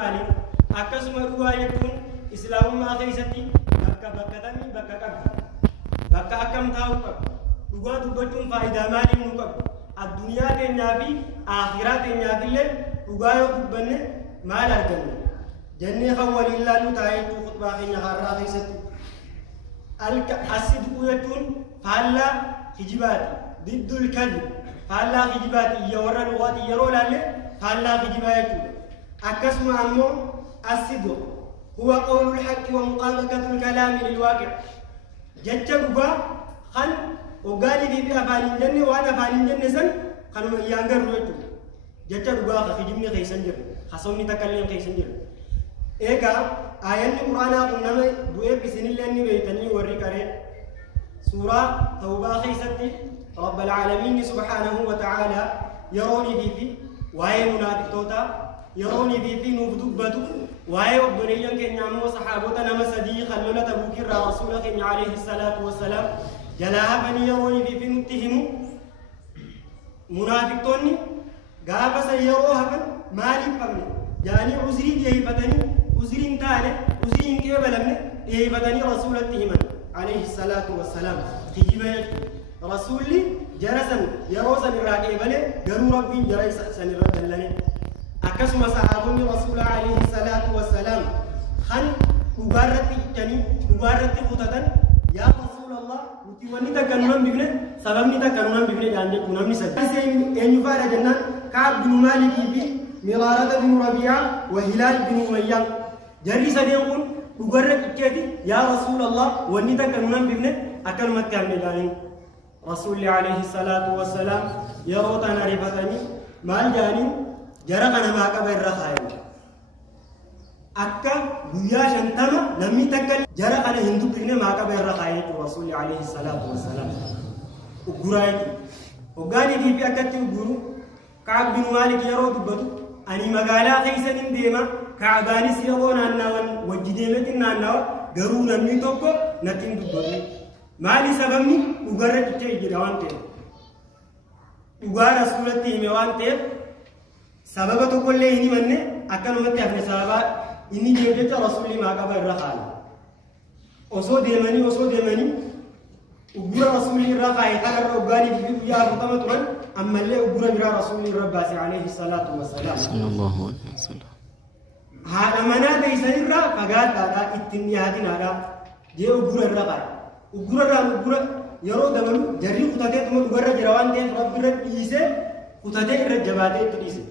مالي أكسم روايتون إسلام ما خيستي بكا تامي بكا قبل بكا أكم تاو قبل روا دبتون فائدة مالي مقبل الدنيا تنيابي آخرات تنيابي اللي روا يدبني مال أرجعني جنة خوال الله نتاعي خطبة خيني خارا خيستي الصدق يتون فعلا خجباتي ضد الكذب فعلا خجباتي يورا لغاتي يرول عليه فعلا خجباتي أكسم أمو الصدق هو قول الحق ومطابقة الكلام للواقع جتشبا خل وقال لي بأفعال الجنة وأنا أفعال الجنة سن خلوا يانجر رويتو جتشبا خجبني خيسنجر خصومني تكلم خيسنجر إيكا آيات القرآن قلنا دوئ بسن الله إني بيتني ورّي سورة توبة خيستي رب العالمين سبحانه وتعالى يروني في وهي منافق توتا يروني في نوبدبتو وهي وبنيان كنيامو صحابوتا نما سدي خلونا تبوكر رسولك عليه الصلاة والسلام جلاها بني يروني في نتهمو منافقتوني غابا سيروها بن مالي فمن يعني عزري يهفتني عزرين تاني عزرين كيبلمني يهفتني رسول التهمان عليه الصلاة والسلام خجبه رسولي جرسا يروسا الراقبة قالوا ربي جرسا الراقبة أكسم صحابوني رسول عليه الصلاة والسلام خن أبارتي جني أبارتي خطة يا رسول الله وتواني تكلمون بيبني سببني تكلمون بيبني جانب كنامني سد إن يفعل جنان كعب بن مالك بي مرارة بن ربيعة وهلال بن أمية جري سديقون أبارت كذي يا رسول الله واني تكلمون بيبني أكلمت كامل جانب رسول عليه الصلاة والسلام يروتنا رفتني مال جانب جرى أنا ما كبر رخايم أكا بيا شنتما نمي تكل جرى أنا هندو بينه ما كبر رخايم الرسول عليه الصلاة والسلام وقراي وقالي في أكتر وقرو كعب بن مالك يرود بدو أني مقالا خيسن ديما كعباني سيرون أنا وجديمة أنا قرو نمي توكو نتين بدو مالي سببني وقرر تيجي جوان تير وقار رسول تيموان تير سبب تو كل إني منه أكن وقت أفنى سبب إني جيبت رسولي ما كبر الرخال أصو ديماني وجرا رسولي الرخاء خير رباني في يا ربما تقول أما اللي وجرا جرا رسولي الرباسي عليه الصلاة والسلام صلى الله عليه وسلم هذا منا تيسير الرا فقال هذا التنيات هذا جه وجرا الرخاء وجرا يرو دمنو جري خطته تمو وجرا جروان ده رب رب يسه خطته الرجباته تيسه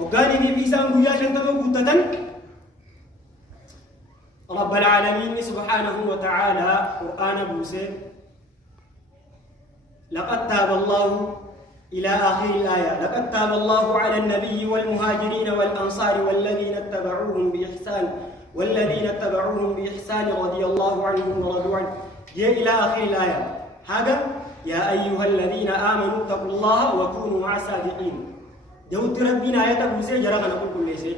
وقال لي في سام بيا شنتما قوتتن رب العالمين سبحانه وتعالى قرآن موسى لقد تاب الله إلى آخر الآية لقد تاب الله على النبي والمهاجرين والأنصار والذين اتبعوهم بإحسان رضي الله عنهم ورضوا عنه جاء إلى آخر الآية هذا يا أيها الذين آمنوا اتقوا الله وكونوا مع الصادقين جوت ربنا آيات موسى جرى نقول كل شيء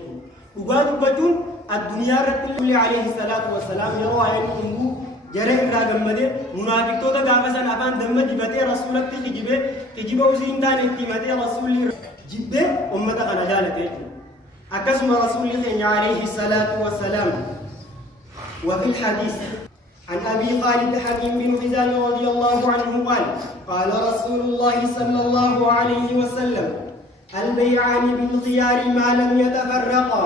وقال بجون الدنيا رسول عليه الصلاة والسلام يروى آيات إنه جرى إبراهيم مدة منافق تودا قابسا أبان دم جبته رسولك تجيبه وزين دان اهتمامه رسول جبه أمة أنا جالته أكسم رسول عليه الصلاة والسلام وفي الحديث عن أبي خالد حكيم بن حزام رضي الله عنه قال رسول الله صلى الله عليه وسلم البيعان بالخيار ما لم يتفرقا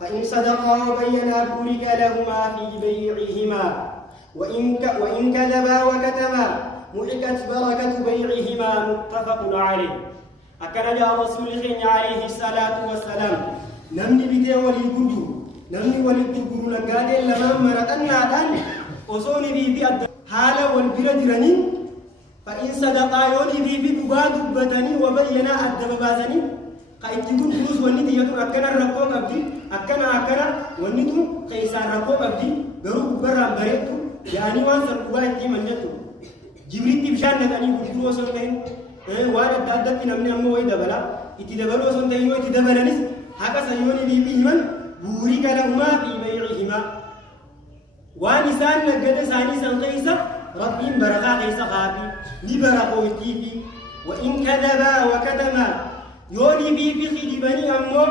فإن صدقا وبينا بورك لهما في بيعهما وإن كذبا وكتما محكت بركة بيعهما متفق عليه أكن يا رسول الله عليه الصلاة والسلام نمني بيتي ولي قدو نمني ولي قدو نقاد لما مرتنا دان وصوني في حالة والبردرني فإن صدقا يوني في بقاد بتني وبينا الدباباتني قايتكون فلوس ونيتي يتون أكنا الرقوق أبدي أكنا ونيتون قيسان الرقوق أبدي قروب برا بريتو يعني وانسر قوائد من جتو جبريت بشان نتاني بجروا سنتين وانا دادت نمني أمو ويدبلا اتدبلوا سنتين ويتدبلنس هكا سيوني في من بوريك لهما في بيعهما وانسان نقد ساني سنقيسا ربهم برقا قيسا خابي لبرقوا التيفي وإن كذبا وكتما يوني في خجبني أمو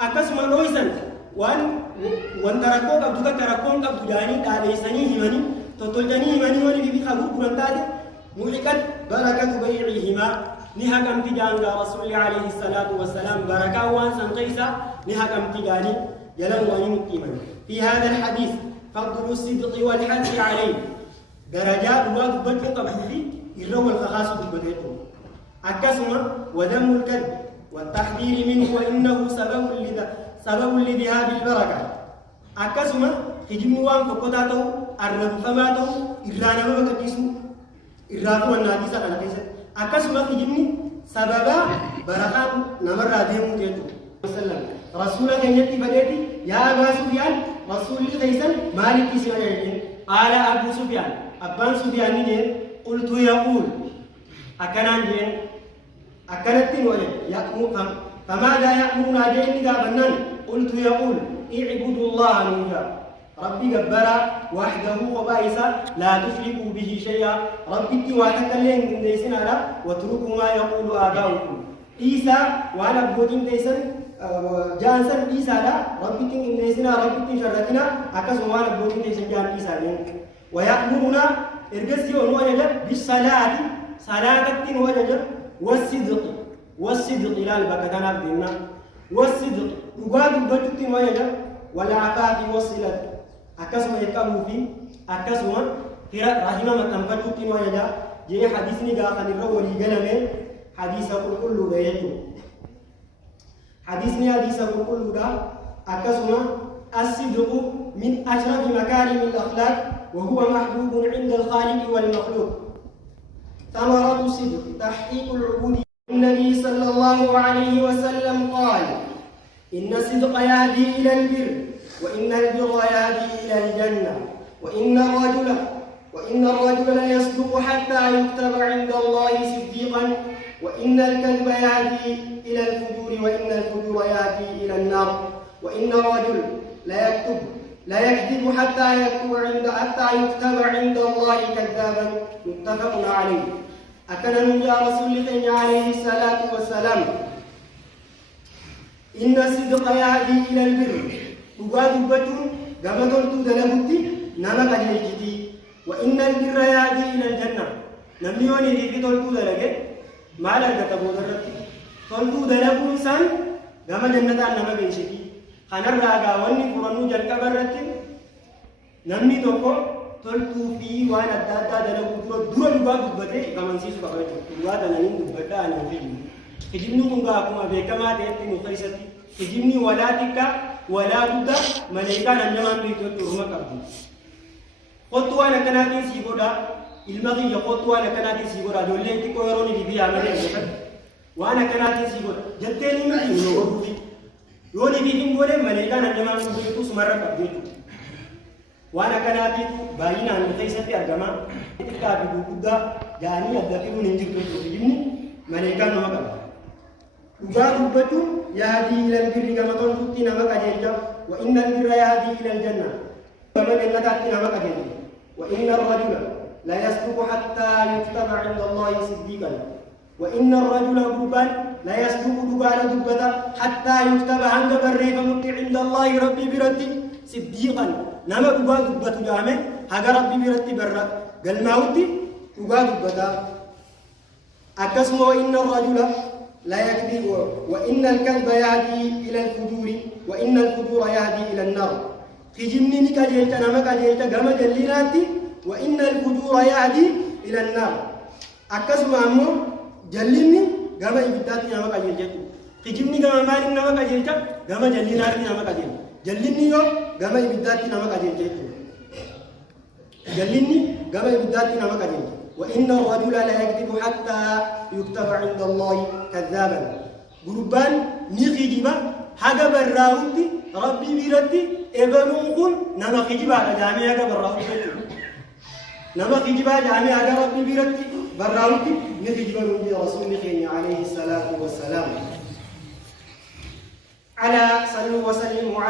أكسم نويسا وان تركوك أبدو تركون أبدو جاني تاليسني همني تطلجني همني ولي في خبوك برنتاد ملكت بركة بيعهما نهك امتجان رسول عليه الصلاة والسلام بركة وانسان قيسا نهك امتجاني يلن ونمتما في هذا الحديث فضل الصدق والحث عليه درجات وقبت قبل في الروى الخاص ببدايته أكسما وذم الكذب والتحذير منه وإنه سبب لذهاب البركة أكسما خجم وان فقطاته الرب فماته إرانا ما بكتسو إرانا والناديسة على كيسة أكسما خجمني سببا بركة نمر رادهم تيتو وسلم رسولك ينتي بديتي يا أبا سفيان رسول خيسا مالك سيئين قال أبو سفيان أبان سفيان نجين قلت يقول أكنان جين أكنتين وجه يأمر فماذا يأمرنا جين إذا بنان قلت يقول اعبدوا الله نوجا ربي جبرا وحده وبائسا لا تشركوا به شيئا ربي تواتك اللين ديسنا لا واتركوا ما يقول آباؤكم إيسا وأنا بودين ديسن جانسن إيسا لا ربي تين ديسنا ربي تين شركنا أكس وأنا بودين ديسن جان إيسا لين ويأمرنا إرجسي ونوجد بالصلاة صلاة تين وجد والصدق إلى البكتنا بدينا والصدق وقال بجتين وجد والعفاف والصلة أكسما يكامو في أكسما كرا رحمة متنفتوتين وجد جي حديثني قاقل الرولي قلمين حديث كل بيته حديثني حديث كل دا أكسما الصدق من أشرف مكارم الأخلاق وهو محبوب عند الخالق والمخلوق ثمرة الصدق تحقيق العبودية النبي صلى الله عليه وسلم قال إن الصدق يهدي إلى البر وإن البر يهدي إلى الجنة وإن الرجل لا يصدق حتى يكتب عند الله صديقا وإن الكذب يهدي إلى الفجور وإن الفجور يهدي إلى النار وإن الرجل لا يكذب حتى يكتب عند الله كذابا متفق عليه أكن نجا رسول الله عليه الصلاة والسلام إن الصدق يهدي إلى البر وقال بجون كما قلت دلبتي نما قديجتي وإن البر يهدي إلى الجنة نميوني في تولتو دلقه ما لا كتبوا درتي تولتو دلقو إنسان كما جنة نما بيشتي خنر راغا وني فرنو جلق برتي نمي توكو تولتو في وانا دادا دلقو دور دبا دبته كمان سيسو كبرتي دوا دلين دبتا أنا وفيني كجبني كونغا أكما بيكما تيتي مخيستي كجبني ولا تكا ولا بد ملائكة نجمان بيتو تورما كبدي خطوة نكناتي سيبودا المغي خطوة نكناتي سيبودا جولي تكو يروني في عملين وانا كناتي سيبودا جتني مدي نوغوفي يوني في بولي ملائكة نجمان بيتو سمرة كبدي وانا كناتي باينا نخيستي أرجما تكا بيبودا جاني أدفعو ننجر بيتو تجيبني ملائكة نما كبدي وقال بتو يهدي إلى البر كما قلت نما كجيجا وإن البر يهدي إلى الجنة كما جنة نما كجيجا وإن الرجل لا يصدق حتى يكتب عند الله صديقا وإن الرجل غربان لا يصدق دبال دبتا حتى يكتب عند بريف مت عند الله ربي برتي صديقا نما دبا دبت جامع هذا ربي برتي برا قال ما ودي دبا دبتا أقسم وإن الرجل لا يكذب وإن الكذب يهدي إلى الفجور وإن الفجور يهدي إلى النار خجمني نكاجيلتا نما كاجيلتا غما جليناتي وإن الفجور يهدي إلى النار أكسم أمو جليني غما إبداتي نما كاجيلتا خجمني غما مالي نما كاجيلتا غما جليناتي نما كاجيلتا جليني يو غما إبداتي نما كاجيلتا جليني غما إبداتي نما كاجيلتا وإن الرجل لا يكذب حتى يكتب عند الله كذابا غربان نخجبا حاجة براودي ربي بيردي إبنوكم نما خجبا جامعة حاجة براودي نما خجبا جامعة حاجة ربي بيردي براودي نخجبا من رسول الله عليه الصلاة والسلام على صلوا وسلموا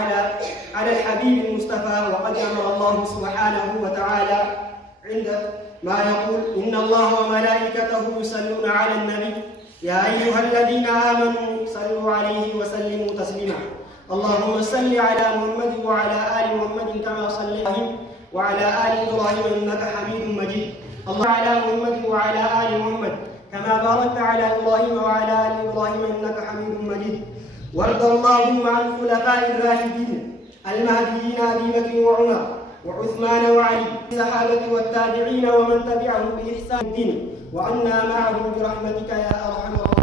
على الحبيب المصطفى وقد أمر الله سبحانه وتعالى عند ما يقول إن الله وملائكته يصلون على النبي يا أيها الذين آمنوا صلوا عليه وسلموا تسليما اللهم صل على محمد وعلى آل محمد كما صليت وعلى آل إبراهيم إنك حميد مجيد. اللهم على محمد وعلى آل محمد كما باركت على إبراهيم وعلى آل إبراهيم إنك حميد مجيد. وارض اللهم عن الخلفاء الراشدين المهديين أبي بكر وعمر وعثمان وعلي الصحابة والتابعين ومن تبعهم بإحسان الدين وعنا معهم برحمتك يا أرحم الراحمين.